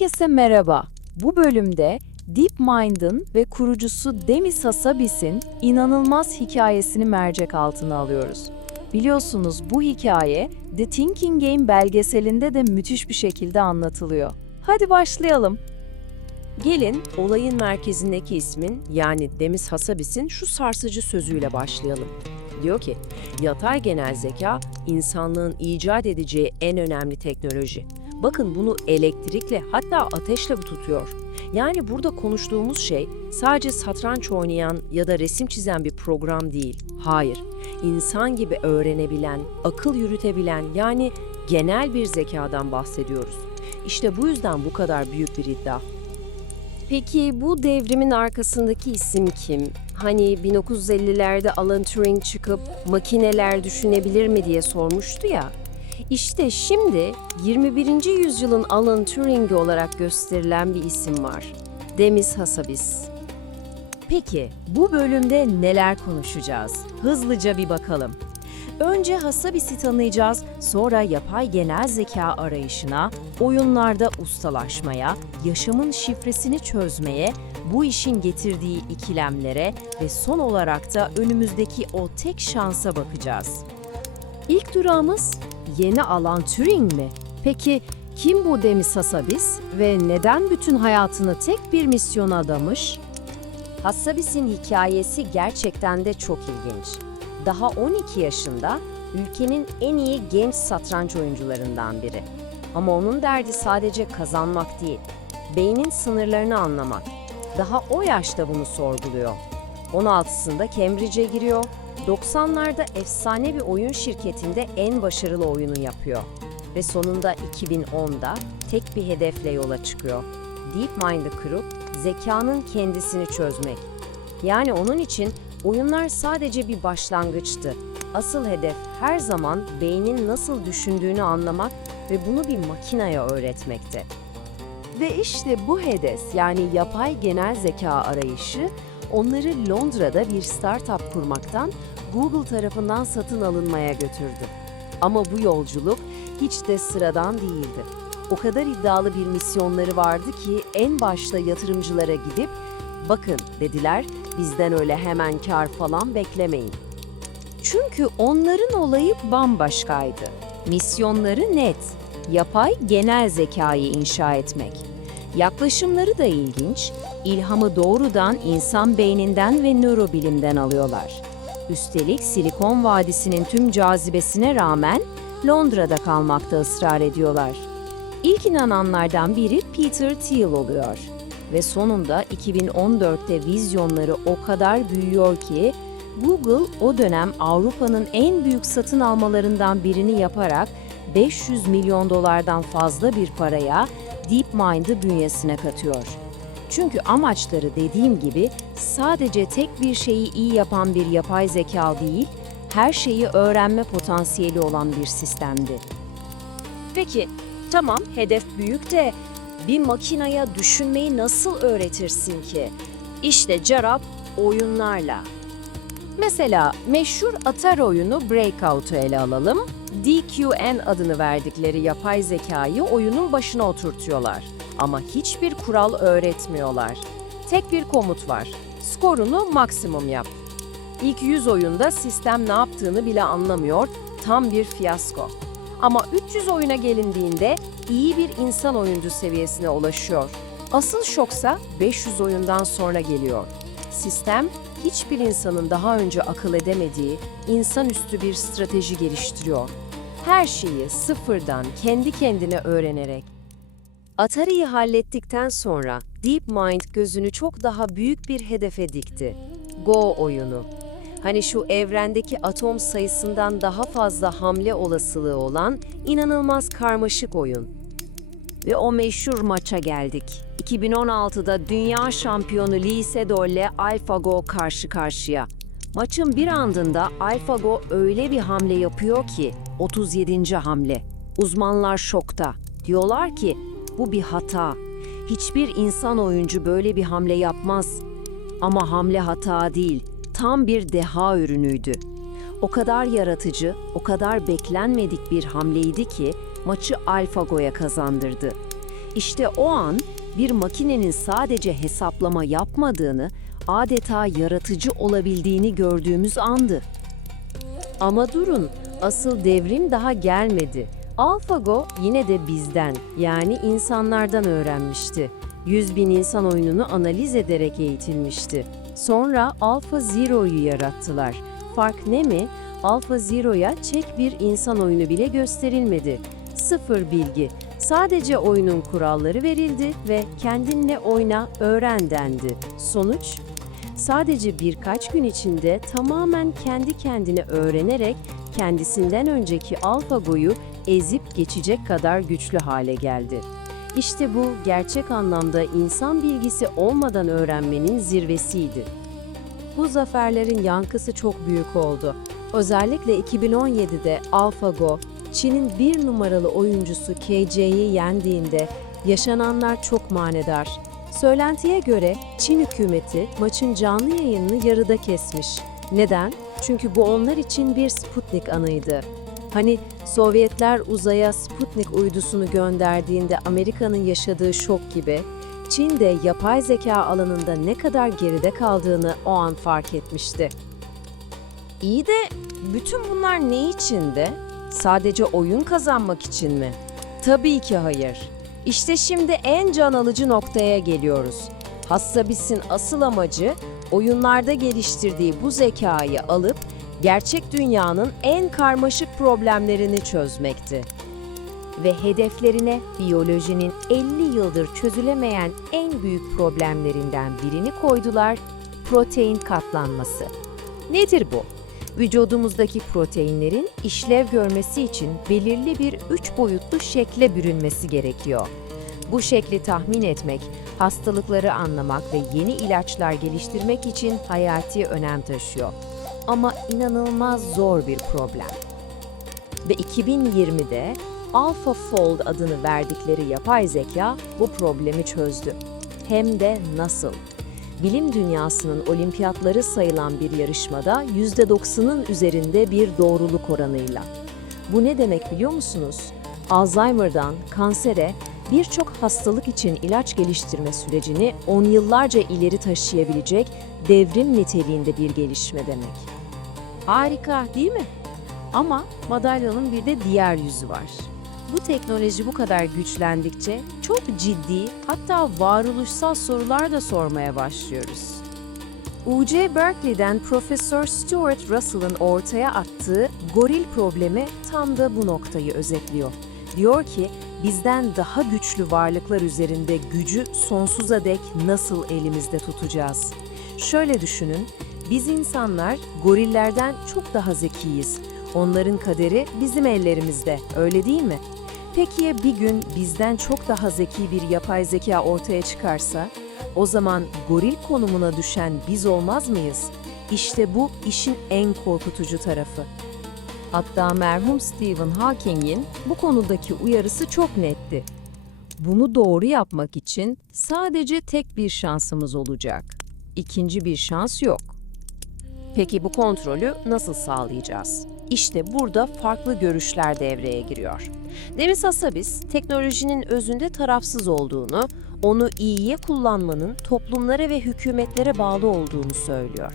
Herkese merhaba. Bu bölümde DeepMind'ın ve kurucusu Demis Hassabis'in inanılmaz hikayesini mercek altına alıyoruz. Biliyorsunuz bu hikaye The Thinking Game belgeselinde de müthiş bir şekilde anlatılıyor. Hadi başlayalım. Gelin olayın merkezindeki ismin yani Demis Hassabis'in şu sarsıcı sözüyle başlayalım. Diyor ki, yatay genel zeka insanlığın icat edeceği en önemli teknoloji. Bakın bunu elektrikle hatta ateşle tutuyor. Yani burada konuştuğumuz şey sadece satranç oynayan ya da resim çizen bir program değil. Hayır, insan gibi öğrenebilen, akıl yürütebilen yani genel bir zekadan bahsediyoruz. İşte bu yüzden bu kadar büyük bir iddia. Peki bu devrimin arkasındaki isim kim? Hani 1950'lerde Alan Turing çıkıp makineler düşünebilir mi diye sormuştu ya. İşte şimdi 21. yüzyılın Alan Turing olarak gösterilen bir isim var. Demis Hassabis. Peki bu bölümde neler konuşacağız? Hızlıca bir bakalım. Önce Hassabis'i tanıyacağız, sonra yapay genel zeka arayışına, oyunlarda ustalaşmaya, yaşamın şifresini çözmeye, bu işin getirdiği ikilemlere ve son olarak da önümüzdeki o tek şansa bakacağız. İlk durağımız yeni alan Turing mi? Peki kim bu Demis Hassabis ve neden bütün hayatını tek bir misyona adamış? Hassabis'in hikayesi gerçekten de çok ilginç. Daha 12 yaşında ülkenin en iyi genç satranç oyuncularından biri. Ama onun derdi sadece kazanmak değil, beynin sınırlarını anlamak. Daha o yaşta bunu sorguluyor. 16'sında Cambridge'e giriyor. 90'larda efsane bir oyun şirketinde en başarılı oyunu yapıyor. Ve sonunda 2010'da tek bir hedefle yola çıkıyor. DeepMind'ı kurup zekanın kendisini çözmek. Yani onun için oyunlar sadece bir başlangıçtı. Asıl hedef her zaman beynin nasıl düşündüğünü anlamak ve bunu bir makineye öğretmekti. Ve işte bu HEDES yani yapay genel zeka arayışı onları Londra'da bir startup kurmaktan Google tarafından satın alınmaya götürdü. Ama bu yolculuk hiç de sıradan değildi. O kadar iddialı bir misyonları vardı ki en başta yatırımcılara gidip bakın dediler bizden öyle hemen kar falan beklemeyin. Çünkü onların olayı bambaşkaydı. Misyonları net. Yapay genel zekayı inşa etmek. Yaklaşımları da ilginç. İlhamı doğrudan insan beyninden ve nörobilimden alıyorlar. Üstelik Silikon Vadisi'nin tüm cazibesine rağmen Londra'da kalmakta ısrar ediyorlar. İlk inananlardan biri Peter Thiel oluyor. Ve sonunda 2014'te vizyonları o kadar büyüyor ki Google o dönem Avrupa'nın en büyük satın almalarından birini yaparak 500 milyon dolardan fazla bir paraya DeepMind'ı bünyesine katıyor. Çünkü amaçları dediğim gibi sadece tek bir şeyi iyi yapan bir yapay zeka değil, her şeyi öğrenme potansiyeli olan bir sistemdi. Peki, tamam hedef büyük de bir makinaya düşünmeyi nasıl öğretirsin ki? İşte cevap oyunlarla. Mesela meşhur Atari oyunu Breakout'u ele alalım. DQN adını verdikleri yapay zekayı oyunun başına oturtuyorlar. Ama hiçbir kural öğretmiyorlar. Tek bir komut var. Skorunu maksimum yap. İlk 100 oyunda sistem ne yaptığını bile anlamıyor. Tam bir fiyasko. Ama 300 oyuna gelindiğinde iyi bir insan oyuncu seviyesine ulaşıyor. Asıl şoksa 500 oyundan sonra geliyor. Sistem hiçbir insanın daha önce akıl edemediği insanüstü bir strateji geliştiriyor. Her şeyi sıfırdan kendi kendine öğrenerek. Atari'yi hallettikten sonra DeepMind gözünü çok daha büyük bir hedefe dikti. Go oyunu. Hani şu evrendeki atom sayısından daha fazla hamle olasılığı olan inanılmaz karmaşık oyun. Ve o meşhur maça geldik. 2016'da dünya şampiyonu Lee Sedol ile AlphaGo karşı karşıya. Maçın bir andında AlphaGo öyle bir hamle yapıyor ki 37. hamle. Uzmanlar şokta. Diyorlar ki bu bir hata. Hiçbir insan oyuncu böyle bir hamle yapmaz. Ama hamle hata değil, tam bir deha ürünüydü. O kadar yaratıcı, o kadar beklenmedik bir hamleydi ki maçı AlphaGo'ya kazandırdı. İşte o an bir makinenin sadece hesaplama yapmadığını, adeta yaratıcı olabildiğini gördüğümüz andı. Ama durun, asıl devrim daha gelmedi. AlphaGo yine de bizden, yani insanlardan öğrenmişti. 100 bin insan oyununu analiz ederek eğitilmişti. Sonra Alpha Zero'yu yarattılar. Fark ne mi? Alpha Zero'ya çek bir insan oyunu bile gösterilmedi. Sıfır bilgi. Sadece oyunun kuralları verildi ve kendinle oyna, öğren dendi. Sonuç? Sadece birkaç gün içinde tamamen kendi kendine öğrenerek kendisinden önceki AlphaGo'yu ezip geçecek kadar güçlü hale geldi. İşte bu gerçek anlamda insan bilgisi olmadan öğrenmenin zirvesiydi. Bu zaferlerin yankısı çok büyük oldu. Özellikle 2017'de AlphaGo, Çin'in bir numaralı oyuncusu KJ'yi yendiğinde yaşananlar çok manidar. Söylentiye göre Çin hükümeti maçın canlı yayınını yarıda kesmiş. Neden? Çünkü bu onlar için bir Sputnik anıydı. Hani Sovyetler uzaya Sputnik uydusunu gönderdiğinde Amerika'nın yaşadığı şok gibi, Çin de yapay zeka alanında ne kadar geride kaldığını o an fark etmişti. İyi de bütün bunlar ne içindi? Sadece oyun kazanmak için mi? Tabii ki hayır. İşte şimdi en can alıcı noktaya geliyoruz. Hassabis'in asıl amacı oyunlarda geliştirdiği bu zekayı alıp gerçek dünyanın en karmaşık problemlerini çözmekti. Ve hedeflerine biyolojinin 50 yıldır çözülemeyen en büyük problemlerinden birini koydular, protein katlanması. Nedir bu? Vücudumuzdaki proteinlerin işlev görmesi için belirli bir üç boyutlu şekle bürünmesi gerekiyor. Bu şekli tahmin etmek, hastalıkları anlamak ve yeni ilaçlar geliştirmek için hayati önem taşıyor. Ama inanılmaz zor bir problem. Ve 2020'de AlphaFold adını verdikleri yapay zeka bu problemi çözdü. Hem de nasıl? Bilim dünyasının olimpiyatları sayılan bir yarışmada %90'ın üzerinde bir doğruluk oranıyla. Bu ne demek biliyor musunuz? Alzheimer'dan kansere birçok hastalık için ilaç geliştirme sürecini on yıllarca ileri taşıyabilecek devrim niteliğinde bir gelişme demek. Harika değil mi? Ama madalyonun bir de diğer yüzü var. Bu teknoloji bu kadar güçlendikçe çok ciddi hatta varoluşsal sorular da sormaya başlıyoruz. UC Berkeley'den Profesör Stuart Russell'ın ortaya attığı goril problemi tam da bu noktayı özetliyor. Diyor ki bizden daha güçlü varlıklar üzerinde gücü sonsuza dek nasıl elimizde tutacağız? Şöyle düşünün, biz insanlar gorillerden çok daha zekiyiz. Onların kaderi bizim ellerimizde, öyle değil mi? Peki ya bir gün bizden çok daha zeki bir yapay zeka ortaya çıkarsa? O zaman goril konumuna düşen biz olmaz mıyız? İşte bu işin en korkutucu tarafı. Hatta merhum Stephen Hawking'in bu konudaki uyarısı çok netti. Bunu doğru yapmak için sadece tek bir şansımız olacak. İkinci bir şans yok. Peki bu kontrolü nasıl sağlayacağız? İşte burada farklı görüşler devreye giriyor. Demis Hassabis, teknolojinin özünde tarafsız olduğunu, onu iyiye kullanmanın toplumlara ve hükümetlere bağlı olduğunu söylüyor.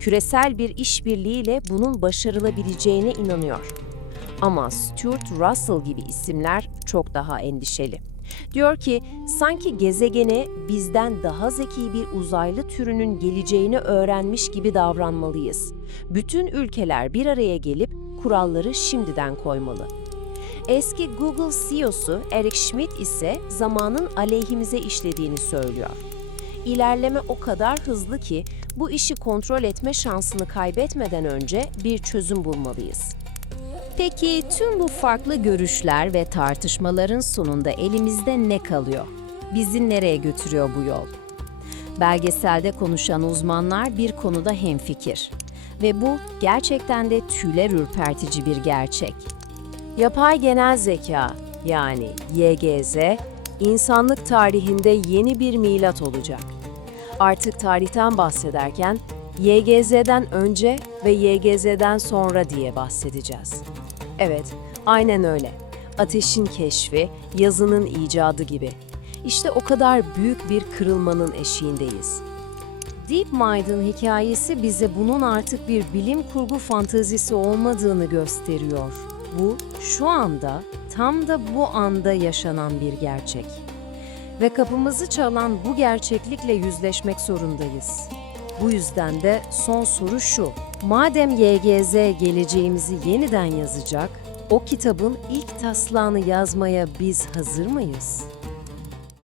Küresel bir işbirliğiyle bunun başarılabileceğine inanıyor. Ama Stuart Russell gibi isimler çok daha endişeli. Diyor ki sanki gezegene bizden daha zeki bir uzaylı türünün geleceğini öğrenmiş gibi davranmalıyız. Bütün ülkeler bir araya gelip kuralları şimdiden koymalı. Eski Google CEO'su Eric Schmidt ise zamanın aleyhimize işlediğini söylüyor. İlerleme o kadar hızlı ki bu işi kontrol etme şansını kaybetmeden önce bir çözüm bulmalıyız. Peki tüm bu farklı görüşler ve tartışmaların sonunda elimizde ne kalıyor? Bizi nereye götürüyor bu yol? Belgeselde konuşan uzmanlar bir konuda hemfikir. Ve bu gerçekten de tüyler ürpertici bir gerçek. Yapay genel zeka yani YGZ, insanlık tarihinde yeni bir milat olacak. Artık tarihten bahsederken YGZ'den önce ve YGZ'den sonra diye bahsedeceğiz. Evet, aynen öyle. ateşin keşfi, yazının icadı gibi. İşte o kadar büyük bir kırılmanın eşiğindeyiz. DeepMind'ın hikayesi bize bunun artık bir bilim kurgu fantazisi olmadığını gösteriyor. Bu şu anda, tam da bu anda yaşanan bir gerçek. Ve kapımızı çalan bu gerçeklikle yüzleşmek zorundayız. Bu yüzden de son soru şu. Madem YGZ geleceğimizi yeniden yazacak, o kitabın ilk taslağını yazmaya biz hazır mıyız?